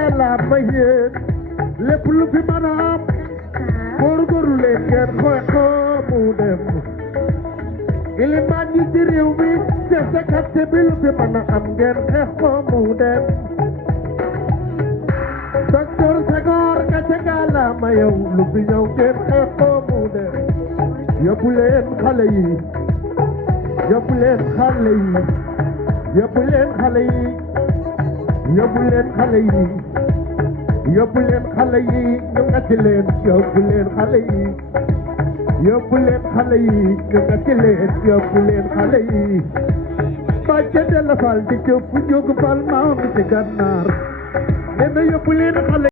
ngalaama yéen lépp lu fi mën a am góorgóorlu leen ngeen xool ko mu dem ilimaan yi ci réew mi chef de quartier bi lu fi mën a am ngeen xeex ko mu dem docteur Senghor gàcce ngalaama yow lu fi ñëw ngeen xeex ko mu dem yóbbu leen xale yi yóbbu leen xale yi yóbbu leen xale yi yóbbu leen xale yi yóbbu leen xale yi ñu ngati leen yóbbu leen xale yi yóbbu leen xale yi ñu ngati leen yóbbu leen xale yi bàcce de la fal di jëf jóg fal maam ci gànnaar nee na yóbbu leen xale